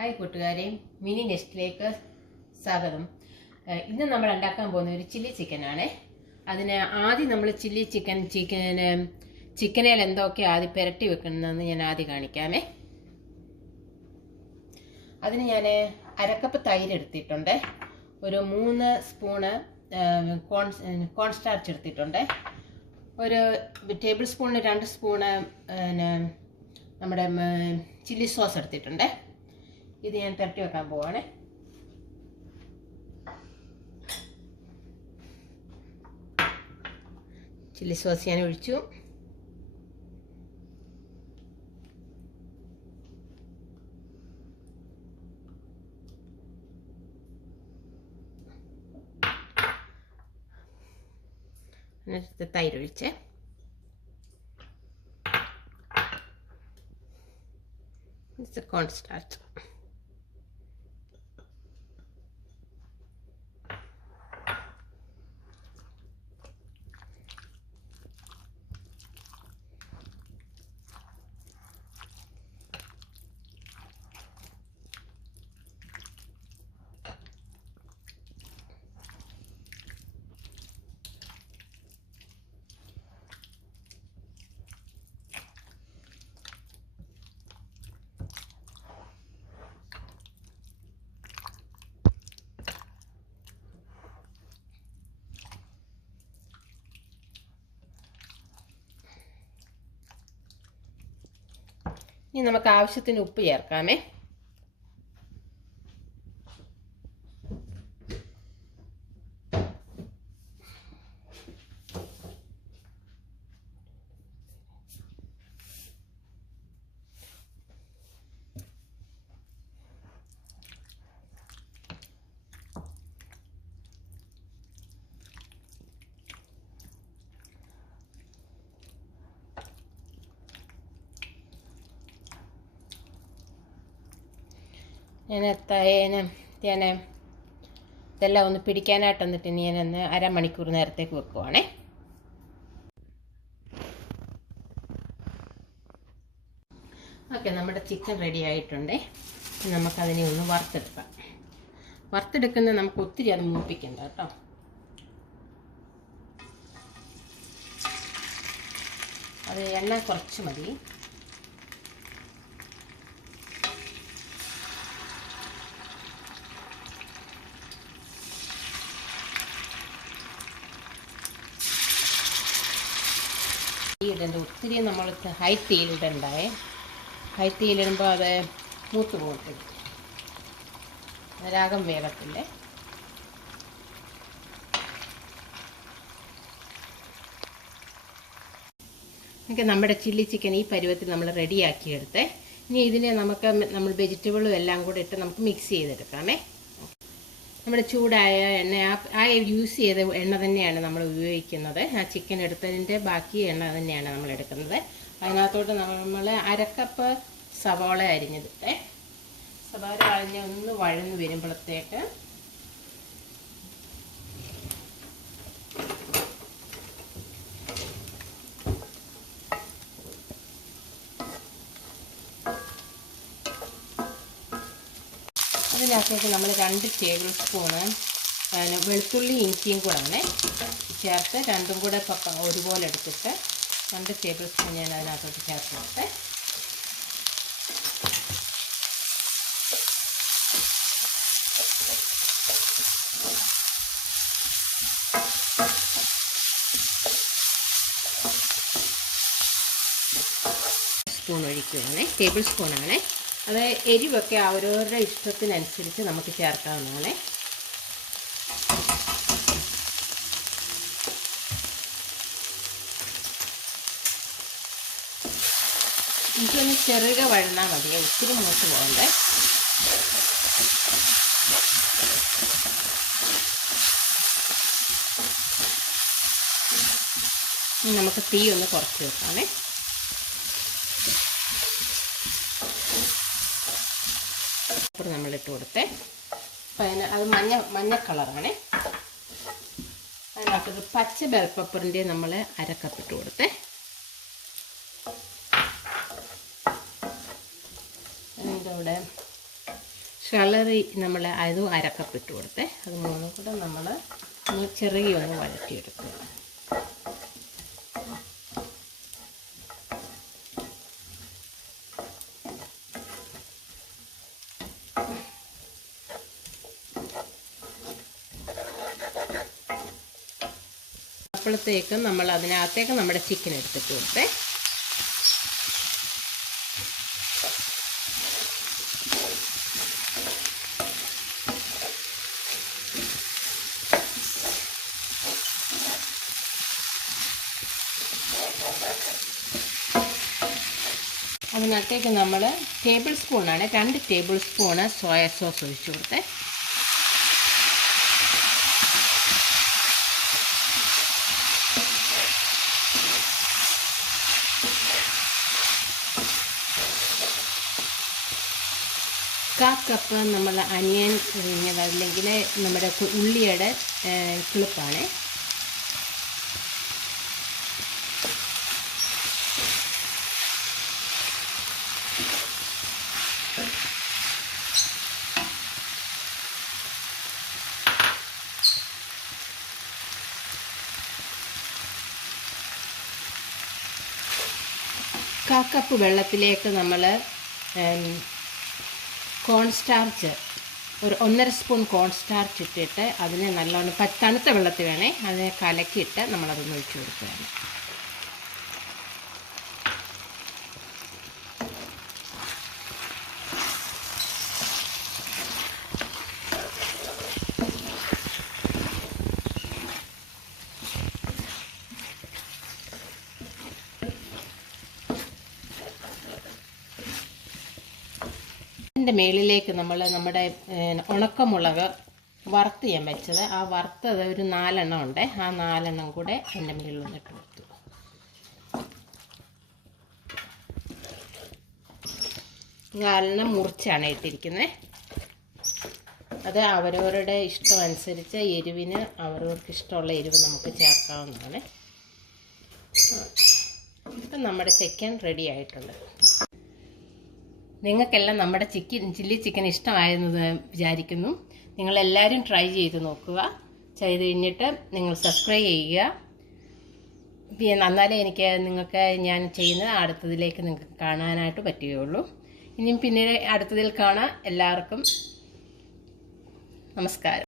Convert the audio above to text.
Hi കൂട്ടുകാരെ, mini നെസ്റ്റിലേക്ക് സ്വാഗതം. ഇന്ന് നമ്മൾ ഉണ്ടാക്കാൻ പോകുന്ന ഒരു ചില്ലി ചിക്കനാണ്. അതിന് ആദ്യം നമ്മൾ ചിക്കനിൽ എന്തൊക്കെ ആദ്യം പുരട്ടി വെക്കുന്നതെന്ന് ഞാൻ ആദ്യം കാണിക്കാമേ. അതിന് ഞാൻ അരക്കപ്പ് തൈര് എടുത്തിട്ടുണ്ട്, ഒരു 3 സ്പൂണ് കോൺ സ്റ്റാർച്ച് എടുത്തിട്ടുണ്ട്, ഒരു ടേബിൾ സ്പൂണിന് 2 സ്പൂണ് നമ്മുടെ ചില്ലി സോസ് എടുത്തിട്ടുണ്ട്. ഇത് ഞാൻ തട്ടി വെക്കാൻ പോവാണ്. ചില്ലി സോസ് ഞാൻ ഒഴിച്ചു. തൈര് ഒഴിച്ച് കോൺ സ്റ്റാർച്ച്. ഇനി നമുക്ക് ആവശ്യത്തിന് ഉപ്പ് ചേർക്കാമേ. ഞാൻ ഇതെല്ലാം ഒന്ന് പിടിക്കാനായിട്ട് വന്നിട്ട് ഞാനൊന്ന് അരമണിക്കൂർ നേരത്തേക്ക് വെക്കുവാണേ. ഓക്കെ, നമ്മുടെ ചിക്കൻ റെഡി ആയിട്ടുണ്ട്. നമുക്കതിനെ ഒന്ന് വറുത്തെടുക്കാം. വറുത്തെടുക്കുന്നത് നമുക്ക് ഒത്തിരി അത് മൂപ്പിക്കണ്ട കേട്ടോ. അത് എണ്ണ കുറച്ച് മതി. ഇടേണ്ട ഒത്തിരി നമ്മൾ ഹൈ തീയിലിടണ്ടായേ. ഹൈ തീയിലിടുമ്പോൾ അത് മൂത്ത് പോകത്തില്ല, രാഗം വേഗത്തില്ലേ. ഓക്കെ, നമ്മുടെ ചില്ലി ചിക്കൻ ഈ പരുവത്തിൽ നമ്മൾ റെഡിയാക്കിയെടുത്തേ. ഇനി ഇതിനെ നമ്മൾ വെജിറ്റബിളും എല്ലാം കൂടെ ഇട്ട് നമുക്ക് മിക്സ് ചെയ്തെടുക്കാമേ. നമ്മുടെ ചൂടായ എണ്ണ, ആ യൂസ് ചെയ്ത എണ്ണ തന്നെയാണ് നമ്മൾ ഉപയോഗിക്കുന്നത്. ആ ചിക്കൻ എടുത്തതിൻ്റെ ബാക്കി എണ്ണ തന്നെയാണ് നമ്മൾ എടുക്കുന്നത്. അതിനകത്തോട്ട് നമ്മൾ അരക്കപ്പ് സവാള അരിഞ്ഞെടുത്തേ. സവാള അരിഞ്ഞ് ഒന്ന് വഴന്ന് വരുമ്പോഴത്തേക്ക് അതിനകത്തേക്ക് നമ്മൾ 2 ടേബിൾ സ്പൂണ് വെളുത്തുള്ളി ഇഞ്ചിയും കൂടാണ് ചേർത്ത്, രണ്ടും കൂടെ ഒരുപോലെ എടുത്തിട്ട് 2 ടേബിൾ സ്പൂൺ ഞാൻ അതിനകത്തോട്ട് ചേർത്ത് കൊടുത്തേ. സ്പൂൺ ഒഴിക്കുകയാണ്, ടേബിൾ സ്പൂണാണ്. അത് എരിവൊക്കെ അവരവരുടെ ഇഷ്ടത്തിനനുസരിച്ച് നമുക്ക് ചേർക്കാവുന്നതാണ്. എനിക്കൊന്ന് ചെറുക വഴന്നാൽ മതി, ഒത്തിരി മൂത്ത് പോകണ്ടേ. നമുക്ക് തീ ഒന്ന് കുറച്ച് വെക്കാമേ. നമ്മളിട്ട് കൊടുത്തേ. അപ്പം അത് മഞ്ഞ കളറാണ്. അതിനകത്തൊരു പച്ച ബെൽ പെപ്പറിൻ്റെ നമ്മൾ അരക്കപ്പിട്ട് കൊടുത്തേ. അതിൻ്റെ കൂടെ കളറി നമ്മൾ അതും അരക്കപ്പിട്ട് കൊടുത്തേ. അത് മൂന്നും കൂടെ നമ്മൾ ചെറിയൊന്ന് വഴറ്റിയെടുക്കുക. അപ്പോഴത്തേക്ക് നമ്മൾ അതിനകത്തേക്ക് നമ്മുടെ ചിക്കൻ എടുത്തിട്ട് കൊടുത്തേ. അതിനകത്തേക്ക് നമ്മൾ ടേബിൾ സ്പൂണാണ് 2 ടേബിൾ സ്പൂണ് സോയ സോസ് ഒഴിച്ചു കൊടുത്തേ. കപ്പ് നമ്മൾ അനിയൻ ഇരിഞ്ഞത്, അല്ലെങ്കിൽ നമ്മുടെ ഉള്ളിയുടെ കിളിപ്പാണ്. കപ്പ് വെള്ളത്തിലേക്ക് നമ്മൾ കോൺസ്റ്റാർച്ച് ഒരു 1.5 സ്പൂൺ കോൺസ്റ്റാർച്ച് ഇട്ടിട്ട് അതിനെ നല്ലോണം തണുത്ത വെള്ളത്തിൽ വേണേ അതിനെ കലക്കിയിട്ട് നമ്മളതൊന്ന് ഒഴിച്ചു കൊടുക്കുകയാണ്. ഇതിൻ്റെ മേളിലേക്ക് നമ്മൾ നമ്മുടെ ഉണക്കമുളക് വറുത്ത് ചെയ്യാൻ വെച്ചത്, ആ വറുത്തത് ഒരു 4 എണ്ണം ഉണ്ട്. ആ 4 എണ്ണം കൂടെ എൻ്റെ മേളിൽ വന്നിട്ട് കൊടുത്തു. 4 എണ്ണം മുറിച്ചാണ് ഇട്ടിരിക്കുന്നത്. അത് അവരവരുടെ ഇഷ്ടം അനുസരിച്ച് എരിവിന് അവരവർക്ക് ഇഷ്ടമുള്ള എരിവ് നമുക്ക് ചേർക്കാവുന്നതാണ്. ഇപ്പം നമ്മുടെ ചിക്കൻ റെഡി ആയിട്ടുണ്ട്. നിങ്ങൾക്കെല്ലാം നമ്മുടെ ചില്ലി ചിക്കൻ ഇഷ്ടമായെന്ന് വിചാരിക്കുന്നു. നിങ്ങളെല്ലാവരും ട്രൈ ചെയ്ത് നോക്കുക. ചെയ്ത് കഴിഞ്ഞിട്ട് നിങ്ങൾ സബ്സ്ക്രൈബ് ചെയ്യുക. എന്നാലേ നിങ്ങൾക്ക് ഞാൻ ചെയ്യുന്നത് അടുത്തതിലേക്ക് നിങ്ങൾക്ക് കാണാനായിട്ട് പറ്റുകയുള്ളൂ. ഇനിയും പിന്നീട് അടുത്തതിൽ കാണാം. എല്ലാവർക്കും നമസ്കാരം.